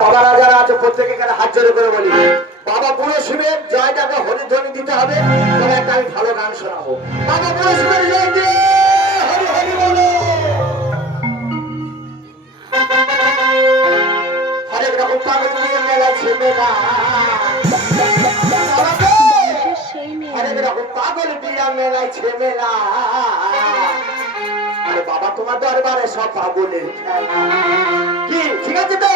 বাবারা যারা আছে প্রত্যেকে এখানে হাত জোড়ে করে বলি, বাবা বুড়ো শিবের জয়টাকে হরিধ্বনি দিতে হবে। তবে একটা আমি ভালো গান শোনাবো। বাবা বুড়ো শিবের জয় দিয়ে হরি হরি বলো। হরেক রকম পাগল দিয়ে মেলাচ্ছে মেলা, হরেক রকম পাগল দিয়ে মেলাচ্ছে মেলা। আরে বাবা তোমার দরবারে সব পাগলের খেলা। কি ঠিক আছে তো?